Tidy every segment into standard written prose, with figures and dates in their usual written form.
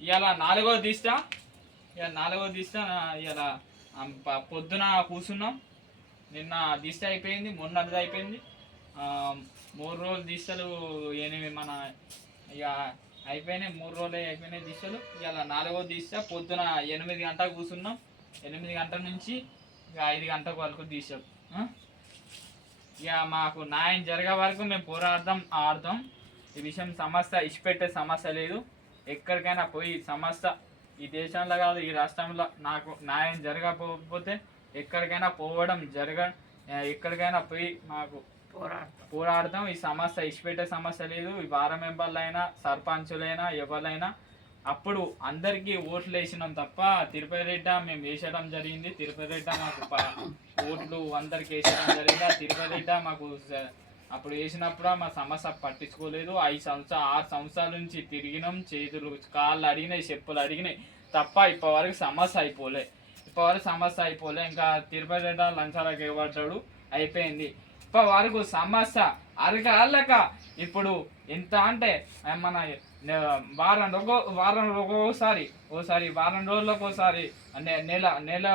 ఇలా నాలుగోది తీస్తా. ఇక నాలుగోది తీస్తా. ఇలా పొద్దున కూర్చున్నాం. నిన్న దిష్ట అయిపోయింది, మొన్నటిది అయిపోయింది. 3 రోజులు దిష్టలు మన ఇక అయిపోయినాయి. 3 రోజులు అయిపోయినాయి దిష్టలు. ఇలా నాలుగోది తీస్తా. పొద్దున 8 గంటలకు కూర్చున్నాం. 8 గంటల నుంచి ఇక 5 గంటల వరకు తీసాం. ఇక మాకు న్యాయం జరిగే వరకు మేము ఆడతాం. ఈ విషయం సమస్య ఇచ్చిపెట్టే సమస్య లేదు. ఎక్కడికైనా పోయి సమస్య ఈ దేశంలో కాదు, ఈ రాష్ట్రంలో నాకు న్యాయం జరగకపోతే ఎక్కడికైనా పోవడం ఎక్కడికైనా పోయి మాకు పోరాడతాం. ఈ సమస్య ఇచ్చిపెట్టే సమస్య లేదు. ఈ వారం మెంబర్లైనా సర్పంచులైనా ఎవరైనా అప్పుడు అందరికీ ఓట్లు వేసినాం తప్ప తిరుపతి రెడ్డి మేము వేసడం జరిగింది. తిరుపతి రెడ్డి మాకు ఓట్లు అందరికి వేసడం జరిగింది. ఆ తిరుపతి రెడ్డి మాకు అప్పుడు వేసినప్పుడు మా సమస్య పట్టించుకోలేదు. 6 సంవత్సరాల నుంచి తిరిగినాం. చేతులు కాళ్ళు అడిగినాయి, చెప్పులు అడిగినాయి తప్ప ఇప్పటివరకు సమస్య అయిపోలే. ఇంకా తిరుపతి రెడ్డి లంచాలకు ఇవ్వబడ్డాడు, అయిపోయింది. ఇప్పటివరకు సమస్య అరక ఇప్పుడు ఎంత అంటే మన వారం రోజులకు ఒకసారి నెల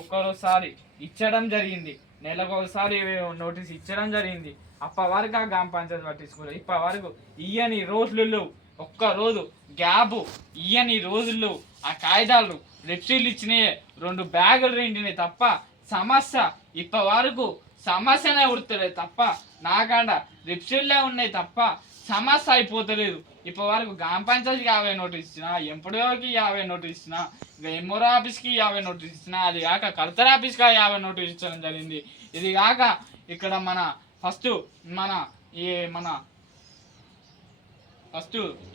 ఒక్కోసారి ఇచ్చడం జరిగింది. నెలకొకసారి నోటీస్ ఇచ్చడం జరిగింది. అప్పటివరకు ఆ గ్రామ పంచాయతీ పట్టించుకోలేదు. ఇప్పటివరకు ఇయ్యని రోజులు ఒక్క రోజు గ్యాప్ ఇయ్యని రోజుల్లో ఆ కాగితాలు రిప్సీలు ఇచ్చినాయి, 2 బ్యాగులు రెండినాయి తప్ప సమస్య ఇప్పటివరకు సమస్యనే ఉడతలేదు తప్ప నాకాడ రిప్సీలే ఉన్నాయి తప్ప సమస్య అయిపోతలేదు. ఇప్పటివరకు గ్రామ పంచాయతీకి 50 నోటీస్ ఇచ్చినా, ఎంపీడీఓకి 50 నోటీస్ ఇచ్చినా, ఇక ఎంఆర్ఓ ఆఫీస్కి 50 నోటీస్ ఇచ్చినా, అది కాక కలెక్టర్ ఆఫీస్కి 50 నోటీస్ ఇచ్చడం జరిగింది. ఇది కాక ఇక్కడ ఫస్ట్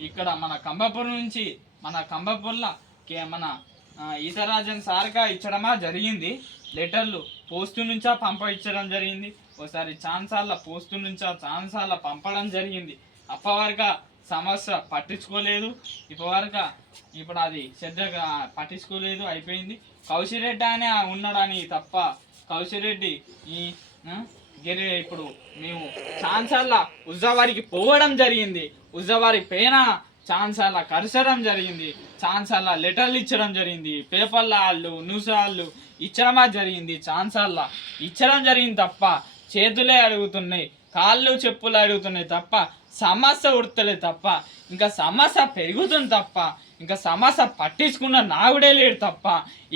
ఇక్కడ మన కంబాపూర్ నుంచి కంబాపూర్లో మన ఈతరాజన్ సార్గా ఇచ్చడమా జరిగింది. లెటర్లు పోస్టు నుంచా పంపించడం జరిగింది. ఒకసారి ఛాన్సార్ల పోస్టు నుంచా ఛాన్సార్ల పంపడం జరిగింది. అప్పటివరకు సమస్య పట్టించుకోలేదు. ఇప్పుడు అది శ్రద్ధగా పట్టించుకోలేదు, అయిపోయింది. కౌశిరెడ్డి అనే ఉన్నాడని తప్ప కౌశిరెడ్డి ఇప్పుడు మేము ఛాన్సార్ల ఉజ్జవారికి పోవడం జరిగింది. ఉజ్జవారి పైన ఛాన్సార్ల కరచడం జరిగింది. ఛాన్సార్ల లెటర్లు ఇచ్చడం జరిగింది. పేపర్ల వాళ్ళు న్యూస్ వాళ్ళు ఇచ్చడమా జరిగింది. ఛాన్సార్ల ఇచ్చడం జరిగింది తప్ప చేతులే అడుగుతున్నాయి, కాళ్ళు చెప్పులు అడుగుతున్నాయి తప్ప సమస్య ఉడతలేదు తప్ప ఇంకా సమస్య పెరుగుతుంది తప్ప ఇంకా సమస్య పట్టించుకున్న నాగుడే లేడు తప్ప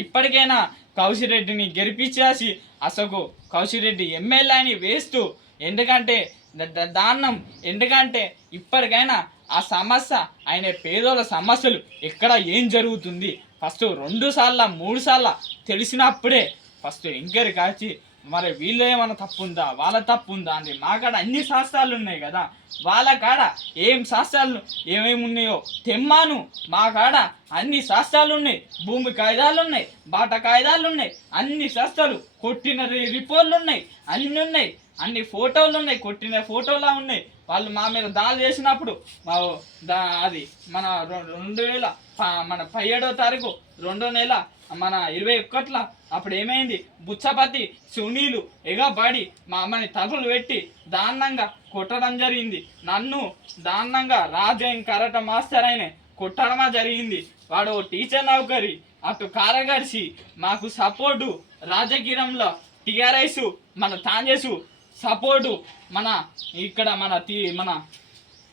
ఇప్పటికైనా కౌశిరెడ్డిని గెలిపించేసి అసలు కౌశిరెడ్డి ఎమ్మెల్యే అని వేస్తూ ఎందుకంటే ఇప్పటికైనా ఆ సమస్య ఆయన పేదోళ్ళ సమస్యలు ఎక్కడ ఏం జరుగుతుంది ఫస్ట్ 2 సార్లు 3 సార్లు తెలిసినప్పుడే ఫస్ట్ ఎంక్వైరీ కాచి మరి వీళ్ళు ఏమైనా తప్పు ఉందా వాళ్ళ తప్పు ఉందా అని మా కాడ అన్ని శాస్త్రాలు ఉన్నాయి కదా, వాళ్ళ కాడ ఏం శాస్త్రాలు ఏమేమి ఉన్నాయో తెమ్మాను. మా కాడ అన్ని శాస్త్రాలు ఉన్నాయి, భూమి కాయిదాలు ఉన్నాయి, బాట కాయిదాలు ఉన్నాయి, అన్ని శాస్త్రాలు కొట్టిన రిపోర్ట్లు ఉన్నాయి, అన్ని ఉన్నాయి, అన్ని ఫోటోలు ఉన్నాయి, కొట్టిన ఫోటోలా ఉన్నాయి. వాళ్ళు మా మీద దాడి చేసినప్పుడు అది మన 17వ తారీఖు 2వ నెల 21 అప్పుడు ఏమైంది, బుచ్చపతి సునీలు ఎగబడి మా అమ్మని తలుపులు పెట్టి దారుణంగా కొట్టడం జరిగింది. నన్ను దారుణంగా రాజేం కరాట మాస్టర్ అయిన కొట్టడమా జరిగింది. వాడు టీచర్ నౌకరి అటు కారగడిసి మాకు సపోర్టు రాజకీయంలో టీఆర్ఎస్ మన కాంగ్రెస్ సపోర్టు ఇక్కడ మన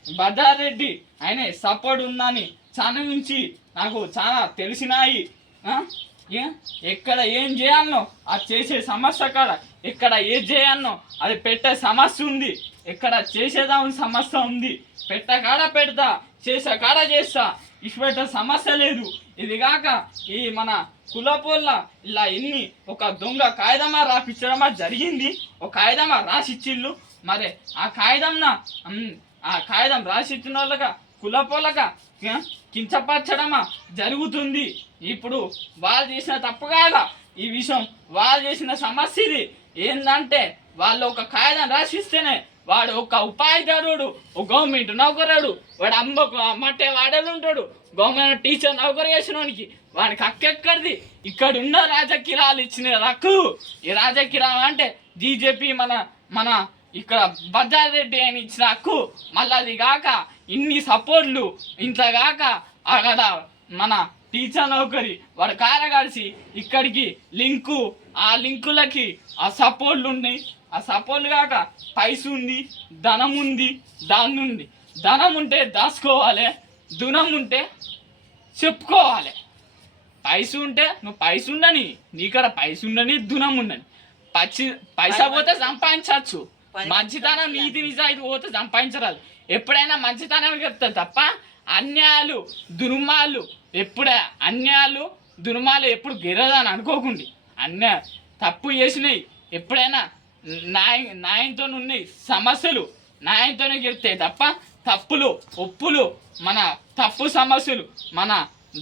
బజారెడ్డి ఆయన సపోర్ట్ ఉందని చాలా నుంచి నాకు చాలా తెలిసినాయి. ఎక్కడ ఏం చేయాలనో అది చేసే సమస్య కాడ, ఎక్కడ ఏం చేయాలనో అది పెట్టే సమస్య ఉంది, ఎక్కడ చేసేదాని సమస్య ఉంది. కాడ పెడతా, చేసే కాడ చేస్తా, ఇష్టపెట్టే సమస్య లేదు. ఇది కాక ఈ మన కులపోళ్ళ ఇలా ఒక దొంగ కాగితమా రాపిచ్చడమా జరిగింది. ఒక కాగితమా రాసిచ్చిళ్ళు. మరి ఆ కాగితం రాసిచ్చిన వాళ్ళగా కులపోళ్ళగా కించపరచడమా జరుగుతుంది. ఇప్పుడు వాళ్ళు చేసిన తప్పు కాదా ఈ విషయం, వాళ్ళు చేసిన సమస్య ఇది ఏంటంటే వాళ్ళు ఒక కాగితం రాసిస్తేనే వాడు ఒక ఉపాధ్యాయుడు, ఒక గవర్నమెంట్ నౌకరాడు, వాడు అమ్మటే వాడేది ఉంటాడు, గవర్నమెంట్ టీచర్ నౌకరు చేసినోనికి వానికి హక్కెక్కడిది. ఇక్కడ ఉన్న రాజకీయాలు ఇచ్చిన హక్కు. ఈ రాజకీయాలు అంటే బీజేపీ మన ఇక్కడ బజారెడ్డి అని ఇచ్చిన హక్కు. మళ్ళీ అది కాక ఇన్ని సపోర్ట్లు, ఇంట్లో కాక అక్కడ మన టీచర్ నౌకరి వాడు కార్యదర్శి ఇక్కడికి లింకు, ఆ లింకులకి ఆ సపోర్ట్లు ఉన్నాయి. ఆ సపోర్ట్లు కాక పైస ఉంది, ధనం ఉంది, దాన్ని ఉంది. ధనం ఉంటే దాచుకోవాలి, ధనం ఉంటే చెప్పుకోవాలి. పైస ఉంటే నువ్వు పైస ఉండని, నీకడ పైస ఉండని, ధనం ఉండని. పైసా పోతే సంపాదించవచ్చు, మంచితనం నీతి నిజాయితీ పోతే సంపాదించరాదు. ఎప్పుడైనా మంచితనం చెప్తారు తప్ప అన్యాయాలు దుర్మాలు ఎప్పుడు గెలదని అనుకోకండి. తప్పు చేసినాయి ఎప్పుడైనా న్యాయంతో ఉన్నాయి సమస్యలు, న్యాయంతోనే గెలుస్తాయి తప్ప ఒప్పులు మన తప్పు సమస్యలు మన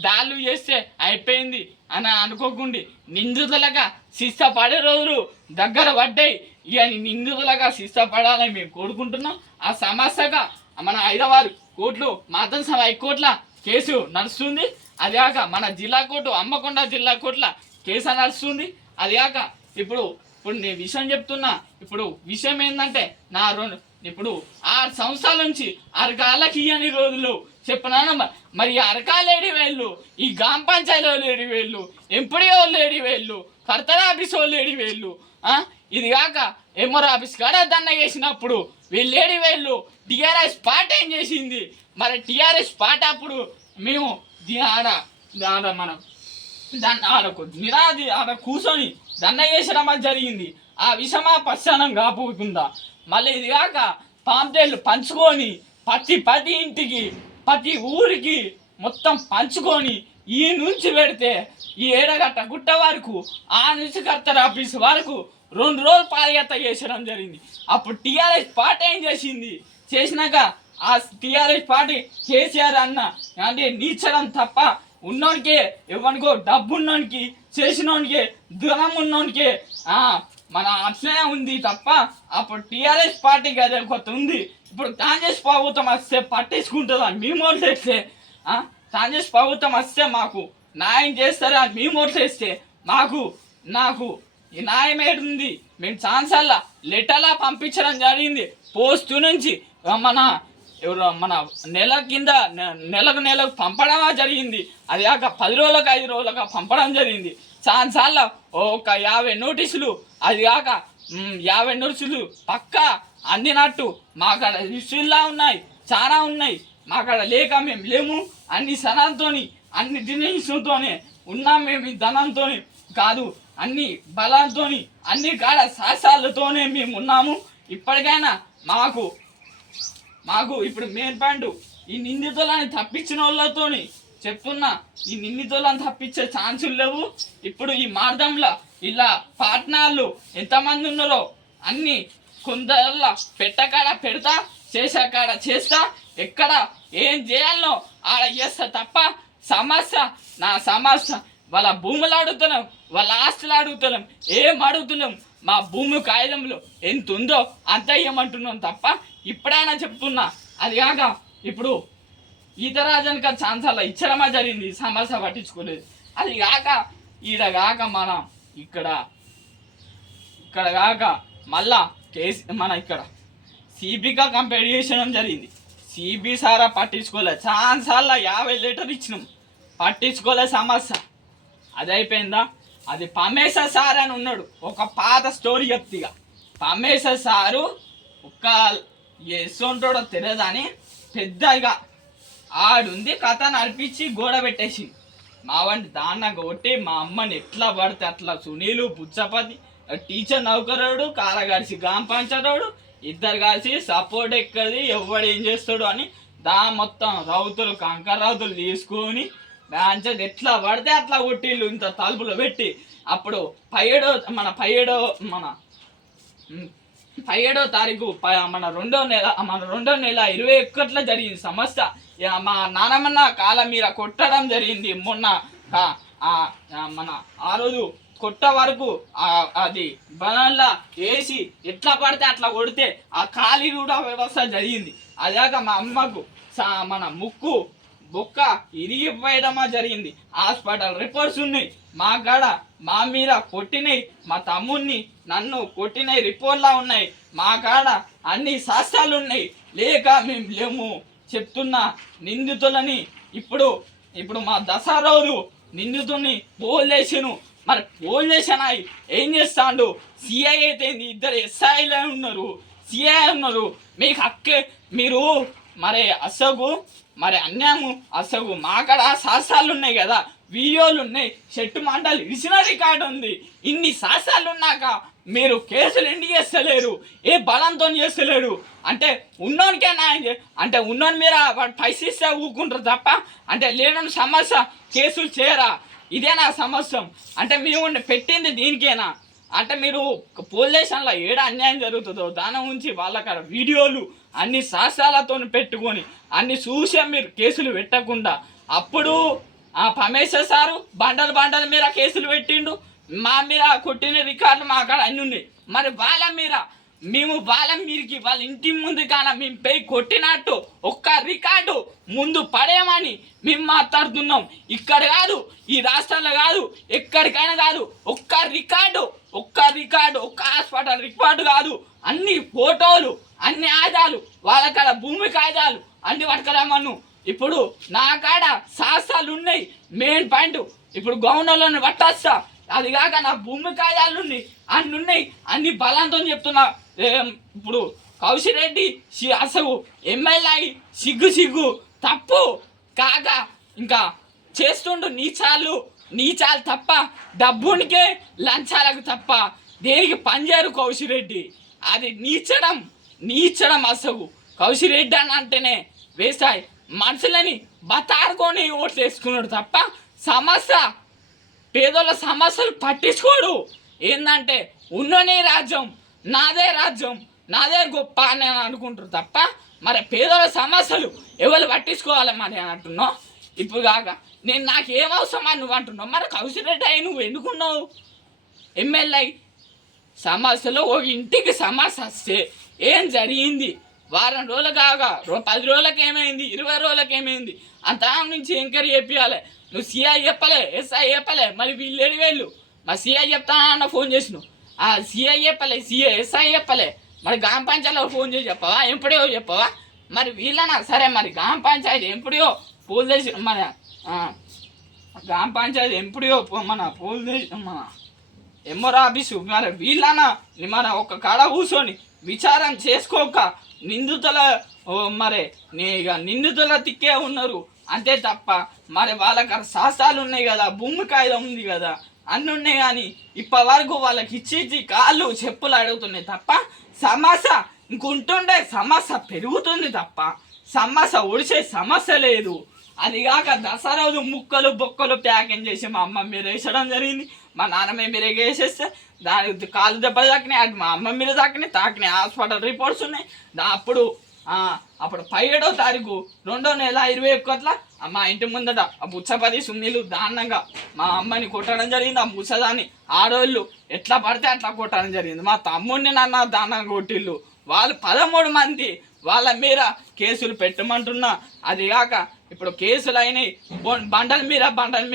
దాళ్ళు చేస్తే అయిపోయింది అని అనుకోకండి. నిందితులుగా శిక్ష పడే రోజులు దగ్గర పడ్డాయి. ఇక నిందితులుగా శిక్ష పడాలని మేము కోరుకుంటున్నాం. ఆ సమస్యగా మన 5 కోట్లు మాత్రం హైకోర్టుల కేసు నడుస్తుంది. అది కాక మన జిల్లా కోర్టు హన్మకొండ జిల్లా కోర్టుల కేసు నడుస్తుంది. అది కాక ఇప్పుడు నేను విషయం చెప్తున్నా. ఇప్పుడు విషయం ఏంటంటే ఇప్పుడు 6 సంవత్సరాల నుంచి అరకాలకి ఇయ్యని రోజులు చెప్పినాను. మరి అరకాలేడి వేళ్ళు, ఈ గ్రామ పంచాయతీ వాళ్ళు 7 వేళ్ళు, ఎంపీ వాళ్ళు 7 వేళ్ళు, కర్తర్ ఆఫీస్ వాళ్ళు 7 వేళ్ళు, ఇది కాక ఎంఆర్ ఆఫీస్ కాడ దండ చేసినప్పుడు వీళ్ళు 7 వేళ్ళు. టీఆర్ఎస్ పార్టీ ఏం చేసింది? మరి టీఆర్ఎస్ పార్టీ అప్పుడు మేము మనం ఆడ కూర్చొని దండ చేసడం జరిగింది. ఆ విషమా పశ్చానం కాపోకుండా మళ్ళీ ఇది కాక పాంప్లెట్లు పంచుకొని ప్రతి ఇంటికి ప్రతి ఊరికి మొత్తం పంచుకొని ఈ నుంచి పెడితే ఈ ఏడగట్ట గుట్ట వరకు ఆ నుంచి కర్తర్ ఆఫీస్ వరకు 2 రోజులు పాదయాత్ర చేసడం జరిగింది. అప్పుడు టీఆర్ఎస్ పార్టీ ఏం చేసింది? చేసినాక ఆ టీఆర్ఎస్ పార్టీ కేసీఆర్ అన్న అంటే నీచడం తప్ప ఉన్నోనికే ఎవరికో డబ్బు ఉన్నోనికి చేసినోనికే ధనం ఉన్నోనికే మన అట్లనే ఉంది తప్ప అప్పుడు టీఆర్ఎస్ పార్టీకి అదే కొత్త ఉంది. ఇప్పుడు కాంగ్రెస్ ప్రభుత్వం వస్తే పట్టించుకుంటుందా? మేము ఓట్లు వేస్తే కాంగ్రెస్ ప్రభుత్వం వస్తే మాకు న్యాయం చేస్తారా? మేము ఓట్లు వేస్తే నాకు ఈ న్యాయం ఏడుంది? మేము ఛాన్సల్లా లెటర్లా పంపించడం జరిగింది. పోస్టు నుంచి మన నెల కింద నెలకు పంపడం జరిగింది. అది కాక 10 రోజులకు 5 రోజులకు పంపడం జరిగింది. ఛాన్సార్ల ఒక 50 నోటీసులు, అది కాక 50 నోటీసులు పక్కా అందినట్టు మాకాడ హిస్టరీలా ఉన్నాయి, చాలా ఉన్నాయి. మాకాడ లేక మేము లేము. అన్ని సనంతోని అన్ని డిజైన్స్తోనే ఉన్నాం. మేము ఈ ధనంతో కాదు, అన్ని బలంతోని అన్ని కాడ శాస్త్రాలతోనే మేము ఉన్నాము. ఇప్పటికైనా మాకు ఇప్పుడు మెయిన్ పాయింట్ ఈ నిందితులని తప్పించిన వాళ్ళతోని చెప్తున్నా, ఈ నిందితులను తప్పించే ఛాన్సులు లేవు. ఇప్పుడు ఈ మార్గంలో ఇలా పాట్నాలు ఎంతమంది ఉన్నారో అన్ని కొందరల్లా పెట్టకాడ పెడతా, చేసాకాడ చేస్తా, ఎక్కడ ఏం చేయాలనో ఆడ చేస్తా తప్ప నా సమస్య వాళ్ళ భూములు అడుగుతున్నాం, వాళ్ళ ఆస్తులు అడుగుతున్నాం, ఏం అడుగుతున్నాం? మా భూమి కాగితంలో ఎంత ఉందో అంత ఇవ్వమంటున్నాం తప్ప ఇప్పుడైనా చెప్తున్నా. అది కాక ఇప్పుడు ఈతరాజానికి ఛాన్సాల ఇచ్చడమా జరిగింది, సమస్య పట్టించుకోలేదు. అది కాక కాక మనం ఇక్కడ కాక మళ్ళా మన ఇక్కడ సిబిగా కంపేర్ చేయడం జరిగింది. సిబి సారా పట్టించుకోలేదు. ఛాన్సాల 50 లీటర్లు ఇచ్చినాం, పట్టించుకోలేదు సమస్య. అది అయిపోయిందా? అది పమేశ్వర్ సార్ అని ఉన్నాడు. ఒక పాత స్టోరీ చెప్తిగా. పమేశ్వర్ సారు ఒక్క ఎసొంటోడో తెలియదని పెద్దగా ఆడుంది కథ నడిపించి గోడ పెట్టేసి మా వాడిని దాన్న కొట్టి మా అమ్మని ఎట్లా పడితే అట్లా సునీలు పుచ్చపతి టీచర్ నౌకరోడు కారగాడిసి గ్రామ పంచాయతోడు ఇద్దరు కలిసి సపోర్ట్ ఎక్కడిది ఎవడు ఏం చేస్తాడు అని మొత్తం రౌతులు కంకర రౌతులు తీసుకొని దాంట్లో ఎట్లా పడితే అట్లా కొట్టిళ్ళు ఇంత తలుపులు పెట్టి. అప్పుడు 17వ తారీఖు మన రెండో నెల 21 జరిగింది సమస్య. మా నానమ్మన్న కాళ్ళ మీద కొట్టడం జరిగింది మొన్న. మన ఆ రోజు కొట్ట వరకు అది బలంలా వేసి ఎట్లా పడితే అట్లా కొడితే ఆ ఖాళీ కూడా వ్యవస్థ జరిగింది. అదాక మా అమ్మకు మన ముక్కు బొక్క ఇరిగిపోయడమా జరిగింది. హాస్పిటల్ రిపోర్ట్స్ ఉన్నాయి మా కాడ. మా మీద కొట్టినాయి, మా తమ్ముడిని నన్ను కొట్టినాయి రిపోర్ట్లా ఉన్నాయి మా కాడ. అన్ని శాస్త్రాలు ఉన్నాయి, లేక మేము లేము చెప్తున్నా. నిందితులని ఇప్పుడు ఇప్పుడు మా దసరా రోజు నిందితుడిని పోలేసాను. మరి పోలేసానా ఏం చేస్తాడు? సిఐ అయితే ఇద్దరు ఎస్ఐలే ఉన్నారు, సిఐ ఉన్నారు. మీకు హక్కే మీరు మరి అసలు మరి అన్యాము అసలు మాకడ శాస్త్రాలు ఉన్నాయి కదా, వీడియోలు ఉన్నాయి, చెట్టు మంటలు ఇచ్చిన రికార్డు ఉంది. ఇన్ని శాస్త్రాలు ఉన్నాక మీరు కేసులు ఎందుకు చేస్తలేరు? ఏ బలంతో చేస్తలేరు? అంటే ఉన్నోనికే న్యాయం అంటే ఉన్నోని మీరు వాడు పైసలు ఇస్తే ఊరుకుంటారు తప్ప అంటే లేని సమస్య కేసులు చేయరా? ఇదేనా సమస్య? అంటే మేము పెట్టింది దీనికేనా? అంటే మీరు పోలీస్ స్టేషన్లో ఏడ అన్యాయం జరుగుతుందో దాని గురించి వాళ్ళకాడ వీడియోలు అన్ని సాక్ష్యాలతో పెట్టుకొని అన్ని చూసే మీరు కేసులు పెట్టకుండా అప్పుడు ఆ పరమేశ్వర్ సారు బండల మీద కేసులు పెట్టిండు. మా మీద కొట్టిన రికార్డులు మా కాడ అన్నీ ఉన్నాయి. మరి వాళ్ళ మీద మేము వాళ్ళ మీదకి వాళ్ళ ఇంటి ముందు కాన మేము పోయి కొట్టినట్టు ఒక్క రికార్డు ముందు పడేయమని మేము మాట్లాడుతున్నాం. ఇక్కడ కాదు, ఈ రాష్ట్రంలో కాదు, ఎక్కడికైనా కాదు. ఒక్క రికార్డు ఒక్క హాస్పిటల్ రికార్డు కాదు, అన్ని ఫోటోలు, అన్ని ఆధారాలు, వాళ్ళ కాడ భూమి కాయిదాలు అన్ని పట్టుకురామను. ఇప్పుడు నా కాడ శాస్త్రాలు ఉన్నాయి. మెయిన్ పాయింట్ ఇప్పుడు గవర్నర్లను పట్టొస్తా. అది కాక నా భూమి కాయిదాలు ఉన్నాయి, అన్ని ఉన్నాయి, అన్ని బలంతో చెప్తున్నా. ఇప్పుడు కౌశిరెడ్డి అసలు ఎమ్మెల్యే సిగ్గు తప్పు కాక ఇంకా చేస్తుండు నీచాలు తప్ప డబ్బునికే లంచాలకు తప్ప దేనికి పనిచేయరు కౌశిరెడ్డి. అది నీచడం అసలు. కౌశిరెడ్డి అని అంటేనే వేసాయి మనుషులని బతారుకొని ఓట్లు వేసుకున్నాడు తప్ప సమస్య పేదోళ్ళ సమస్యలు పట్టించుకోడు. ఏంటంటే ఉన్ననే రాజ్యం, నాదే గొప్ప అని అనుకుంటారు తప్ప మరి పేదోళ్ళ సమస్యలు ఎవరు పట్టించుకోవాలి మరి అని అంటున్నావు. ఇప్పుడు కాక నాకు ఏమవసరమా నువ్వు అంటున్నావు. మరి కౌశిరెడ్డి అయ్యి నువ్వు ఎందుకున్నావు ఎమ్మెల్యే? సమస్యలో ఒక ఇంటికి సమస్య వస్తే ఏం జరిగింది? వారం రోజులు కాక 10 రోజులకు ఏమైంది, 20 రోజులకు ఏమైంది? అంత నుంచి ఎంక్వైరీ చేయాలి. నువ్వు సిఐ చెప్పలే, ఎస్ఐ చెప్పలే, మరి వీళ్ళు ఏడు మా సిఐ చెప్తానన్న ఫోన్ చేసినావు. ఆ సిఐ చెప్పలే, ఎస్ఐ చెప్పలే, మరి గ్రామ పంచాయతీలో ఫోన్ చేసి చెప్పవా? ఎంపడో చెప్పవా? మరి వీళ్ళనా సరే, మరి గ్రామ పంచాయతీ ఎంపడో పోల్ చేసి మన గ్రామ పంచాయతీ ఎంపడో మన పోల్ చేసి మన ఎంఆర్ ఆఫీసు మరి వీళ్ళనా మన ఒక కాడ కూర్చొని విచారం చేసుకోక నిందితుల తిక్కే ఉన్నారు అంతే తప్ప మరి వాళ్ళకి శాస్త్రాలు ఉన్నాయి కదా, భూమి కాయిదా ఉంది కదా, అన్నీ ఉన్నాయి. కానీ ఇప్పటి వరకు వాళ్ళకి ఇచ్చి కాళ్ళు చెప్పులు అడుగుతున్నాయి తప్ప సమస్య ఇంకుంటుండే సమస్య పెరుగుతుంది తప్ప సమస్య ఒడిసే సమస్య లేదు. అది కాక దసరా రోజు ముక్కలు బొక్కలు ప్యాకింగ్ చేసి మా అమ్మ మీద వేసడం జరిగింది. మా నాన్నమ్మ మీద వేసేస్తే దాని కాళ్ళు దెబ్బ తాకినాయి, అటు మా అమ్మ మీద తాకినాయి. హాస్పిటల్ రిపోర్ట్స్ ఉన్నాయి. అప్పుడు 17వ తారీఖు 2వ నెల 21 మా ఇంటి ముందట ఆ బుచ్చపది సున్నీలు దారుణంగా మా అమ్మని కొట్టడం జరిగింది. ఆ బుచ్చదాన్ని ఆడోళ్ళు ఎట్లా పడితే అట్లా కొట్టడం జరిగింది. మా తమ్ముడిని నన్ను దారుణంగా కొట్టిళ్ళు. వాళ్ళు 13 మంది వాళ్ళ మీద కేసులు పెట్టమంటున్నా. అది కాక ఇప్పుడు కేసులు అయినాయి. బండల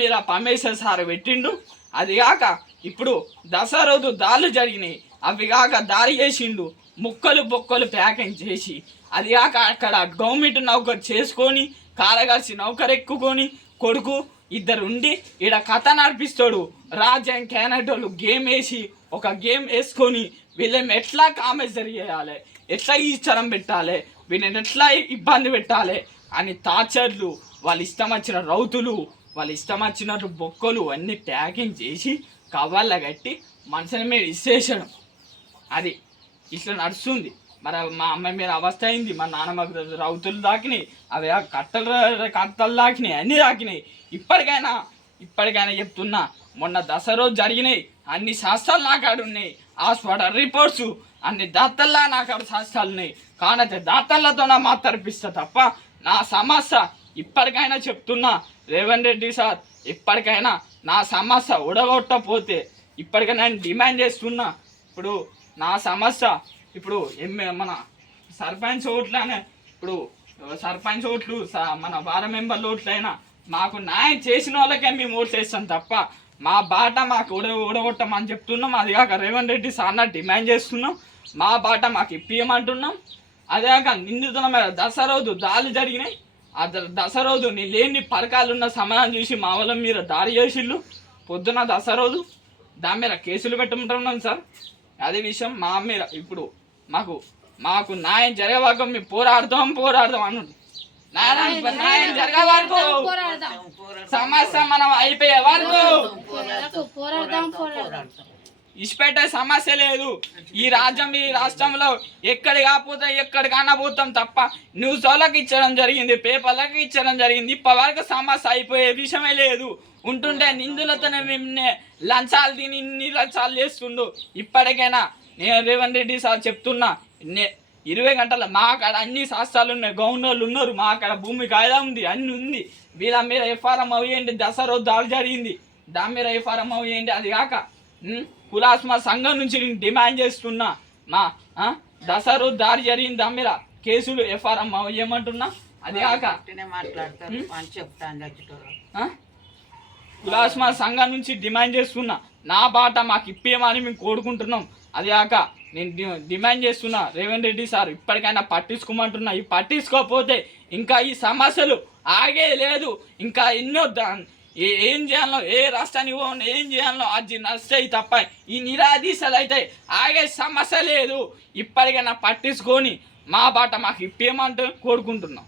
మీద పరమేశ్వర్ సార్ పెట్టిండు. అది కాక ఇప్పుడు దసరా రోజు దాడులు జరిగినాయి. అవి కాక దాడి చేసిండు, ముక్కలు బొక్కలు ప్యాకింగ్ చేసి. అది కాక అక్కడ గవర్నమెంట్ నౌకరు చేసుకొని కారగాల్సి నౌకరు ఎక్కుకొని కొడుకు ఇద్దరు ఉండి ఈడ కథ నడిపిస్తాడు. రాజ్యం క్యానటోళ్ళు గేమ్ వేసి ఒక గేమ్ వేసుకొని వీళ్ళని ఎట్లా కామెంట్స్ జరిగేయాలి, ఎట్లా ఈశ్వరం పెట్టాలి, వీళ్ళని ఎట్లా ఇబ్బంది పెట్టాలి అని టార్చర్లు, వాళ్ళ ఇష్టం వచ్చిన రౌతులు, వాళ్ళ ఇష్టం వచ్చినట్టు బొక్కలు అన్నీ ప్యాకింగ్ చేసి కవర్ల కట్టి మనుషుల మీద ఇచ్చేసాడు. అది ఇట్లా నడుస్తుంది. మరి మా అమ్మాయి మీద అవస్థ అయింది. మా నాన్నమ్మకు రౌతులు దాకినాయి, అవి కట్టలు దాకినాయి, అన్నీ దాకినాయి. ఇప్పటికైనా చెప్తున్నా, మొన్న దసరా రోజు జరిగినాయి అన్ని శాస్త్రాలు నాకాడు ఉన్నాయి. హాస్పిటల్ రిపోర్ట్స్ అన్ని దాతల్లా నాకాడు శాస్త్రాలు ఉన్నాయి. కానైతే దాతలతో మా తరపిస్తా తప్ప నా సమస్య ఇప్పటికైనా చెప్తున్నా రేవంత్ రెడ్డి సార్, ఇప్పటికైనా నా సమస్య ఉడగొట్టపోతే ఇప్పటికైనా నేను డిమాండ్ చేస్తున్నా. ఇప్పుడు నా సమస్య ఇప్పుడు మన సర్పంచ్ ఓట్లనే, ఇప్పుడు సర్పంచ్ ఓట్లు మన వార్డు మెంబర్ల ఓట్లైనా మాకు న్యాయం చేసిన వాళ్ళకే మేము ఓట్లు వేస్తాం తప్ప మా బాట మాకు ఉడగొట్టమని చెప్తున్నాం. అది కాక రేవంత్ రెడ్డి సార్న డిమాండ్ చేస్తున్నాం, మా బాట మాకు ఇప్పియమంటున్నాం. అదే కాక నిందితుల మీద దసరా రోజు దాడులు జరిగినాయి. ఆ దసరా రోజు నీ లేని పరకాలున్న సమయాన్ని చూసి మా వాళ్ళ మీరు దాడి చేసిళ్ళు. పొద్దున దసరా రోజు దాని మీద కేసులు పెట్టమంటున్నాం సార్. అదే విషయం మా మీద ఇప్పుడు మాకు న్యాయం జరిగే వరకు మేము పోరాడతాం అన్నాడు. న్యాయం జరిగే వరకు, సమస్య మనం అయిపోయే వరకు ఇష్టపెట్టే సమస్య లేదు. ఈ రాష్ట్రంలో ఎక్కడి కాకపోతే ఎక్కడికన్నా పోతాం తప్ప న్యూస్ వాళ్ళకి ఇచ్చడం జరిగింది, పేపర్లకు ఇచ్చడం జరిగింది. ఇప్పటివరకు సమస్య అయిపోయే విషయమే లేదు. ఉంటుంటే నిందులతోనే మేము లంచాలు తిని ఇన్ని లంచాలు చేస్తుండు. ఇప్పటికైనా నేను రేవంత్ రెడ్డి సార్ చెప్తున్నా, 20 గంటల మా కాడ అన్ని శాస్త్రాలు ఉన్నాయి, గవర్నర్లు ఉన్నారు, మా కాడ భూమి కాయదా ఉంది, అన్ని ఉంది. వీళ్ళ మీద ఎఫ్ఆర్ఎం అయ్యేయండి. దసరా రోజు దాడి జరిగింది, దాని మీద ఎఫ్ఆర్ఎం అయ్యేయండి. అది కాక కులాస్మా సంఘం నుంచి నేను డిమాండ్ చేస్తున్నా, మా దసరా రోజు దాడి జరిగింది, దాని మీద కేసులు ఎఫ్ఆర్ఎం ఏమంటున్నా. అది కాక కులాస్మా సంఘం నుంచి డిమాండ్ చేస్తున్నా, నా బాట మాకు ఇప్పేయమని మేము కోరుకుంటున్నాం. అది కాక నేను డిమాండ్ చేస్తున్నా, రేవంత్ రెడ్డి సార్ ఇప్పటికైనా పట్టించుకోమంటున్నా. ఈ పట్టించుకోకపోతే ఇంకా ఈ సమస్యలు ఆగే లేదు. ఇంకా ఎన్నో ఏం చేయాలో, ఏ రాష్ట్రానికి పోవాలి, ఏం చేయాలో అది నస్తాయి తప్ప ఈ నిరాదీశాలు అయితే ఆగే సమస్య లేదు. ఇప్పటికైనా పట్టించుకొని మా బాట మాకు ఇప్పేయమంటూ కోరుకుంటున్నాం.